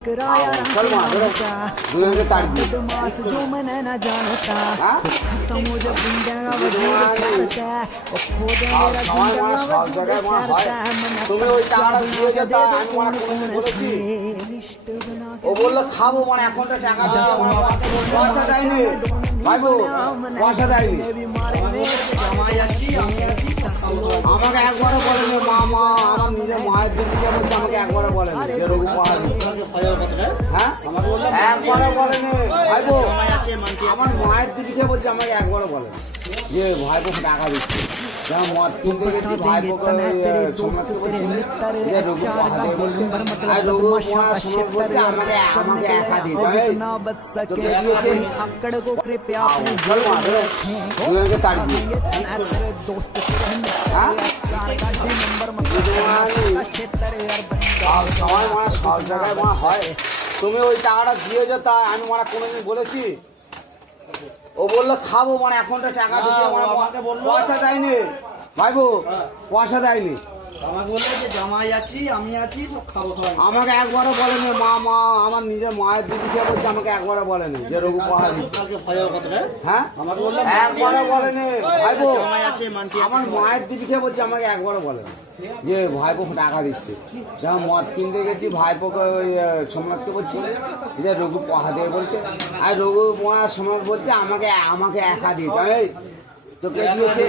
बदमाश जो मैंने न जानता खत्म हो जब गुंडा वजूद सारता और खो दे मेरा गुंडा वजूद सारता मना दे दो कौन लिस्ट बना ও বললো খাবো মানে এখন তো টাকা পয়সা দেয়নি ভাইবো পয়সা দেয়নি আমাকে একবারও বলেনি মা মা আমার নিজের মায়ের দিকে বলছে আমাকে একবারও বলেনি হ্যাঁ একবারও বলেনি ভাইবো আমার মায়ের দিকে বলছে আমাকে একবারও বলেনি যে ভাইবো টাকা দিচ্ছে যেমন মদ কিনতে গেছি ভাইবোকে আমাকে একা দিতে अकड़ को कृपया अपने दोस्त সব জায়গায় মা হয় তুমি ওই টাকাটা দিয়ে যাও তা আমি মানে কোনোদিন বলেছি ও বললো খাবো মানে এখন তো টাকা দিয়ে পয়সা দেয়নি ভাইবো পয়সা দেয়নি আমাকে বললো যে জামাই আছি আমি আছি সব খাবো খাবো আমাকে একবারও বলেনি মা মা আমার নিজের মায়ের দিদিকে বলছে আমাকে একবারও বলেনি যে রঘু পাহাড় হ্যাঁ আমাকে বললো একবারও বলেনি ভাইবো জামাই আছে মানছি আমার মায়ের দিদিকে বলছে আমাকে একবারও বলেনি যে ভাইপো টাকা দিচ্ছে যেমন মদ কিনতে গেছি ভাইপোকে ওই সোমনাথকে বলছি যে রঘু পাহা দিয়ে বলছে আর রঘু সোমনাথ বলছে আমাকে একা দিয়েছে তোকে দিয়েছে